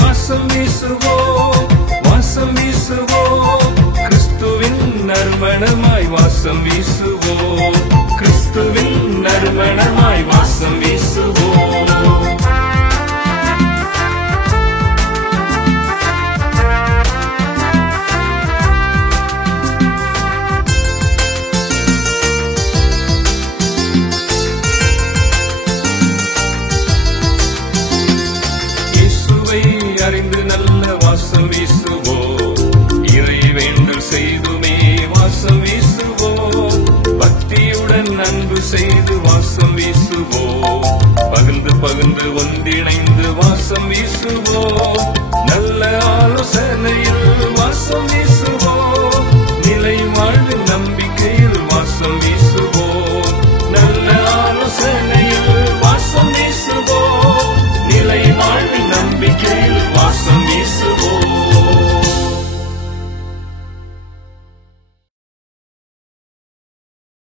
வாசம் வீசுவோம், வாசம் வீசுவோம். கிறிஸ்துவின் நறுமணமாய் வாசம் வீசுவோம், கிறிஸ்துவின் நறுமணமாய் வாசம் வீசுவோம். அறிந்து நல்ல வாசம் வீசுவோம், இறை வேண்டல் செய்துமே வாசம் வீசுவோம். பக்தியுடன் அன்பு செய்து வாசம் வீசுவோம், பகிர்ந்து பகிர்ந்து ஒன்றிணைந்து வாசம் வீசுவோம். நல்ல ஆலோசனை